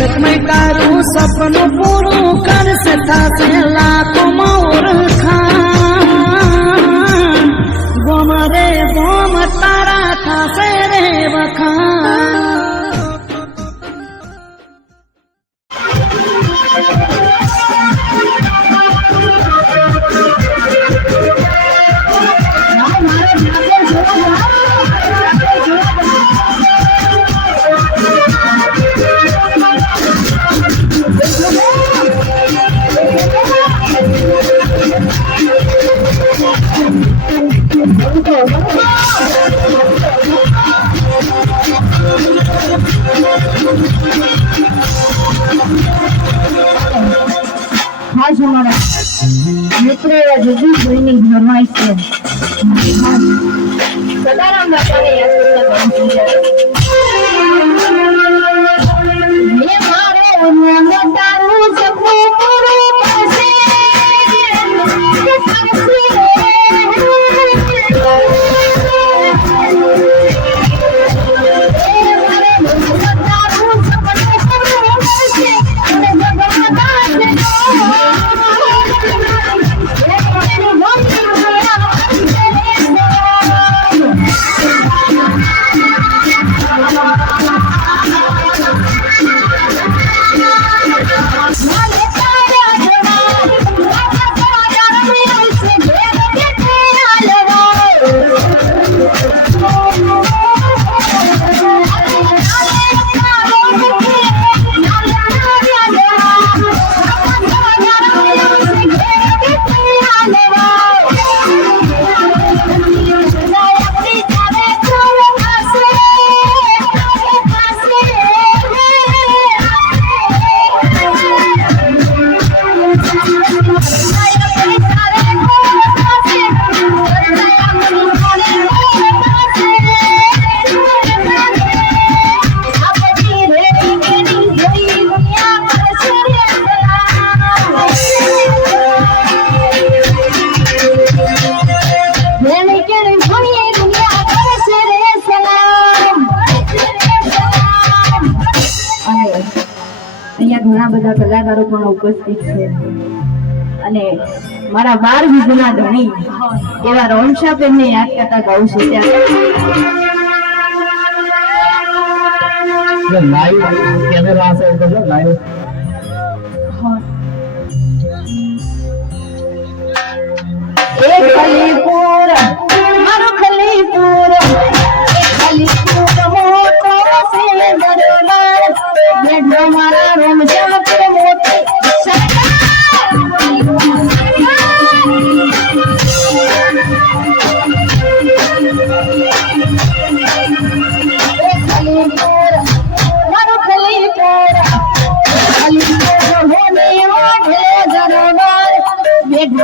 ભરતમય તારું સપનું પૂરું કરશે થશે લાખોમાં કલાકારો પણ ઉપસ્થિત છે. અને મારા બાર વિધના ધણી એવા રોનશા એમને યાદ કરતા ગાઉં છે. ત્યાં લાઈવ કેમેરા સાઈડ કરજો લાઈવ એ ખલીપુર મારો ખલીપુર એ ખલીપુર મોટો છે દરબાર. બેઠો મારા રમજા પર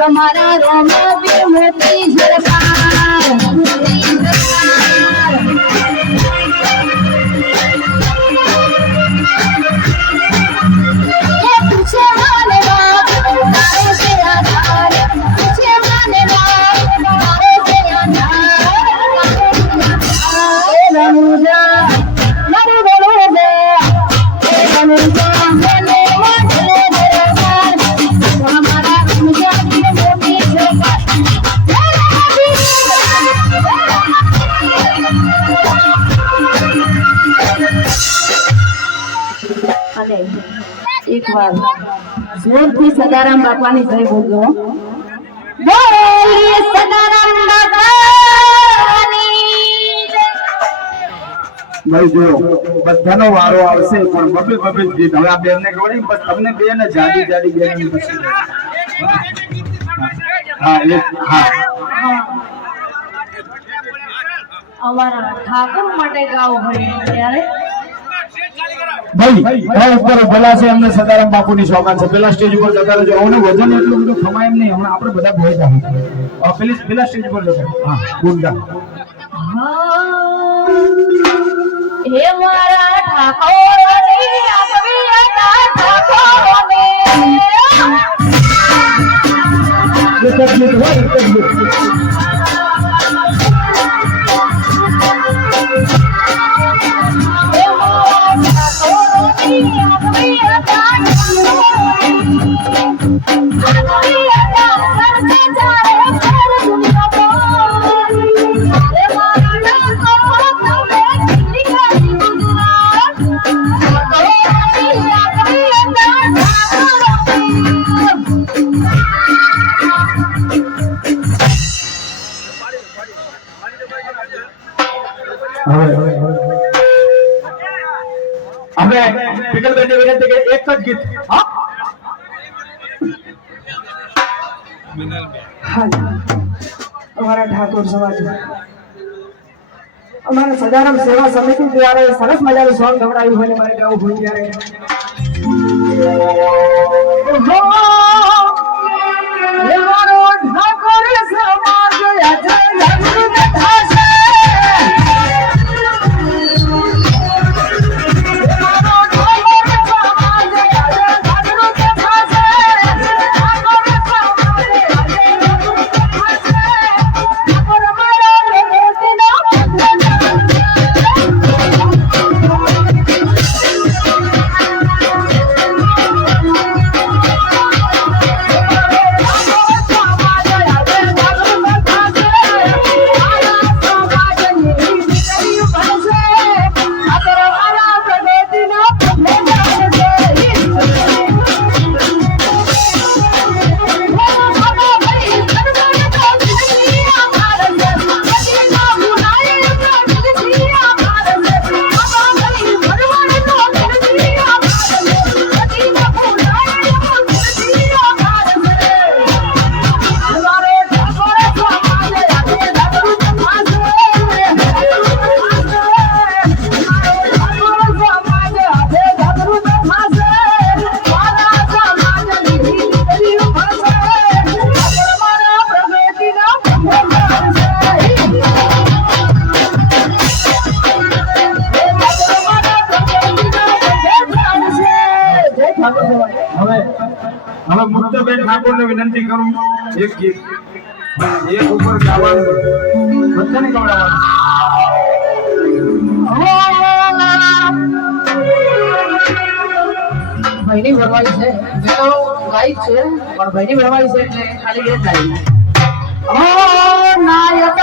બેઠો મારા જોરથી સદારામ બાપાની જય બોલજો બોલીએ સદારામ બાપાની. ભાઈ જો બધાનો વારો આવશે પણ બબે બબે ગીત હવે આ બેન ને ગોળી બસ તમને બે ને જાડી જાડી બેનની હા એક હા અમારા ઠાકોર માટે ગાવ પડે ત્યારે. ભાઈ ભાઈ ઉપર ભલા છે એમને સદારામ બાપુની શોખાન છે. પેલા સ્ટેજ ઉપર જતા રહેજો. હવે વજન એટલું બધું ખમાય એમ નહીં. હમણાં આપણે બધા ભોય જાવ પેલી પેલા સ્ટેજ પર જતા હા ગુંડા. હે મારા ઠાકોરની હતા ઠાકોરોને. એક જ ગીત હોય એક જ હવે પીકલબેનની વિનંતી કે એક જ ગીત. હા? અમારા ઠાકોર સમાજ. અમારા સદારામ સેવા સમિતિ દ્વારા સરસ મજાનું સોંગ ગવડાવ્યું હોય ને મારે ગાવું હોય ત્યારે! ઠાકોર સમાજ ઠાકોરને વિનંતી કરું એક ગીત. એક ઉપર ગાવાનું. બધાને ગવડાવવાનું. ભાઈની ભરવાઈ છે. મેં જ છે પણ ભાઈની ભરવાઈ છે એટલે ખાલી એ ગાય ઓ નાયકા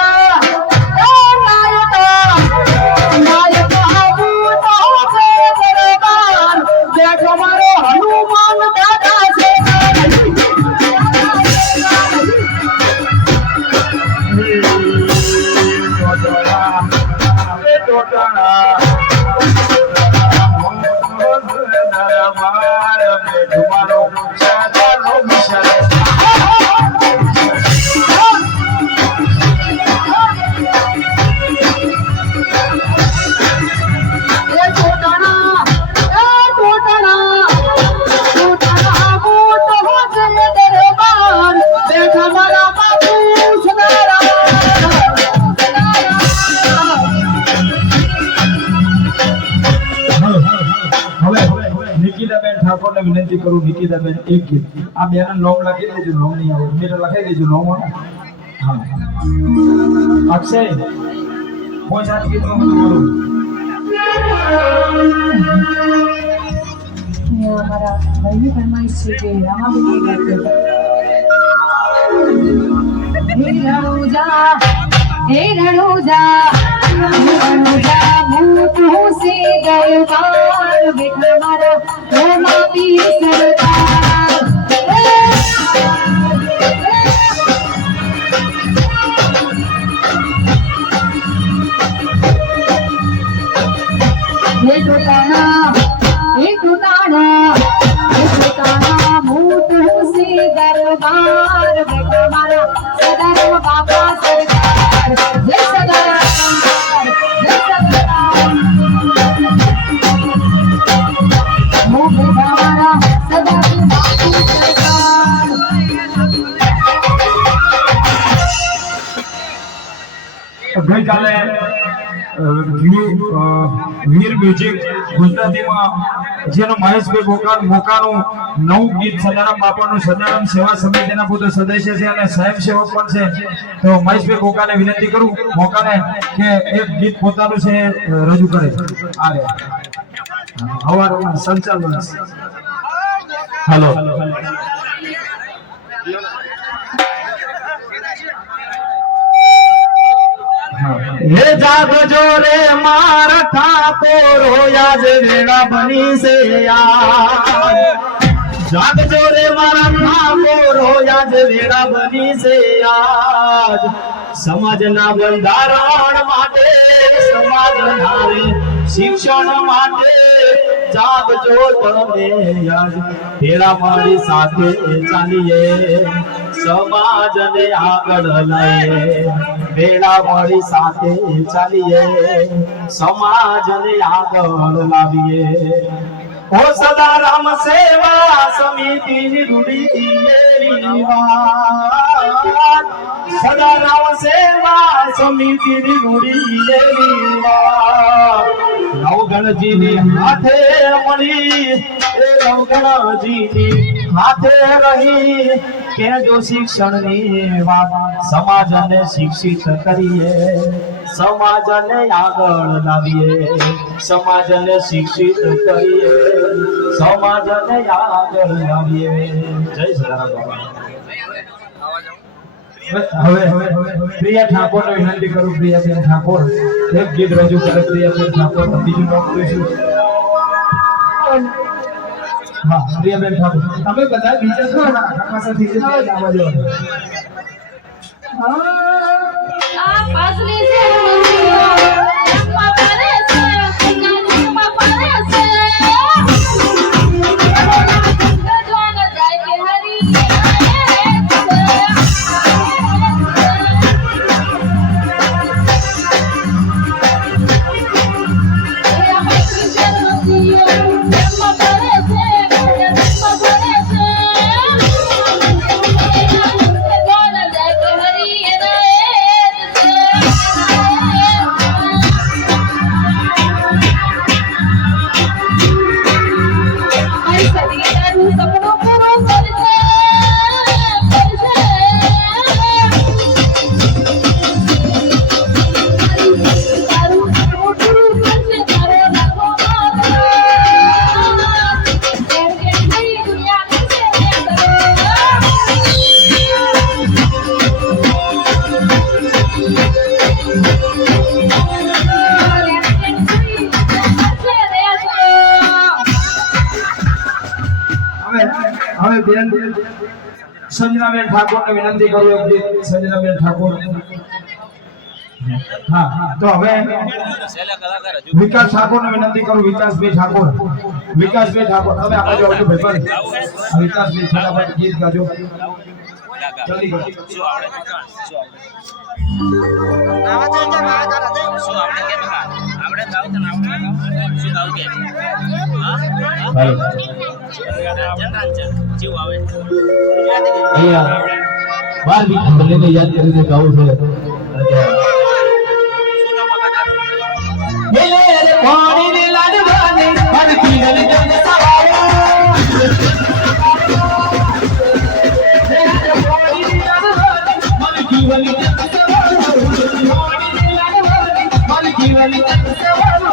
કરું નિકિતાબેન એક ગીત. આ બેના લોમ લખી દેજો નોમ નહીં આવે. મેરે લખાઈ દેજો નોમ હા. અક્ષય પાંચ આઠનું બધું બોલું? અમારા ભાઈની છે કે રામાબેન હે રણુજા હે રણુજા રણુજા મોટું સે મારા રમાપી સરદાર હે હે ટોટાણા હે ટોટાણા મોટું સે દરબાર. વીર મ્યુઝિક ગુજરાતીમાં જેનું મહેશભાઈ મોકા મોકાનું નવું ગીત સદારામ બાપાનું સદારામ સેવા સમિતિના પોતે સદસ્ય છે અને સ્વયંસેવક પણ છે. તો મહેશભાઈ મોકાને વિનંતી કરું મોકાને કે એક ગીત પોતાનું છે રજૂ કરે. આરે. હવારમાં સંચાલન. હેલો હે જાગજો રે મારા ઠાકોર હોયા જે વેડા બની છે જાગજો રે મારા ઠાકોર હોયા જે વેડા બની છે આજ સમાજના બંધારણ માટે સમાજના રે શિક્ષણ માટે જાગજો તમે આજ ભેળા મારી સાથે ચાલીએ. સમાજને આગળ લઈએ ભેળા મળી સાથે ચાલીએ. સમાજને આગળ લાવીએ. ઓ સદારામ સેવા સમિતિની રૂડી સદા સદારામ સેવા સમિતિની રૂઢી વાત નવગણજીની હાથે મળી, એ નવગણજીની હાથે રહી. કે જો શિક્ષણની વાત સમાજને શિક્ષિત કરીએ, સમાજને આગળ લાવીએ, સમાજને શિક્ષિત કરીએ, સમાજને આગળ લાવીએ. જય સદારામ હવે હવે પ્રિયા ઠાકોર ને વિનંતી કરું પ્રિયાબેન ઠાકોર. એક ગીત રજૂ કરે પ્રિયાબેન ઠાકોર. બીજું નામ કહીશું હા પ્રિયાબેન ઠાકોર. તમે બધા બીજા છો? ને પાસેથી જે છે? જો આ પાછલી છે, બેન સંજનાબેન ઠાકોરને વિનંતી કરું એક ગીત સંજનાબેન ઠાકોર. હા તો હવે વિકાસ ઠાકોરને વિનંતી કરું, વિકાસભાઈ ઠાકોર. વિકાસભાઈ ઠાકોર. હવે આપણે જો આવજો ભાઈ વિકાસભાઈ ફટાફટ ગીત ગાજો. જલ્દી કરો. આવડે અહીંયા આવડે યાદ કરીને ગાવું પાણીની લાડવાની હરકી ગલી જઈને યાદ પાણીની લાડવાની હરકી ગલી જઈને સવાયો પાણીની લાડવાની હરકી ગલી જઈને સવાયો રે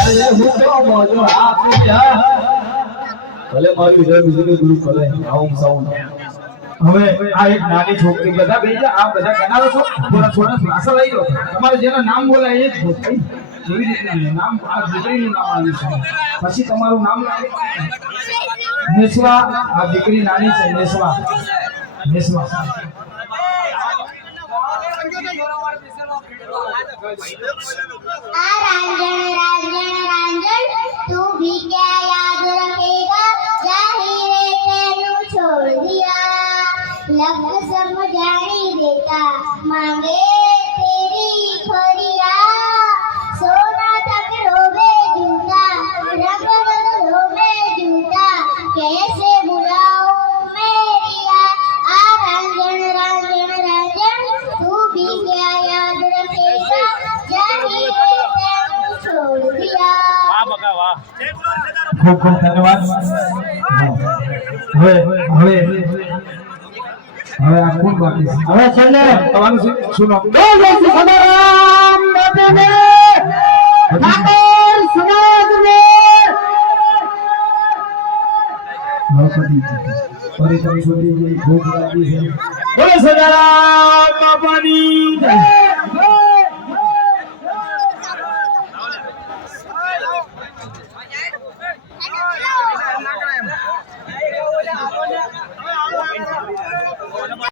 રાખ્યો હું તો મોજો આપ્યા ભલે મારી જય બીજું ગુરુ કરે આવું સાઉન્ડ હવે આ એક નાની છોકરી બધા બેજા આ બધા કનારો છો? થોડા થોડા શ્વાસા લઈ લો તમારે જેના નામ બોલાય એ જ જેવી રીતના નામ? આ દીકરીનું નામ આવ્યું છે. પછી તમારું નામ નેસવા આ દીકરી નાની છે નેસવા નેસવા આ રાંજણ રાંજણ રાંજણ તું ભીગ્યા ખૂબ ખૂબ ધન્યવાદ. હવે હવે હવે આ કોણ બાકી છે? હવે છેલ્લે તમારું શું નામ? સદારામ બાપુને ઠાકોર સમાજને. ફરી તમે સુધી ખૂબ લાગી છે બોલો સદારામ બાપાની જય.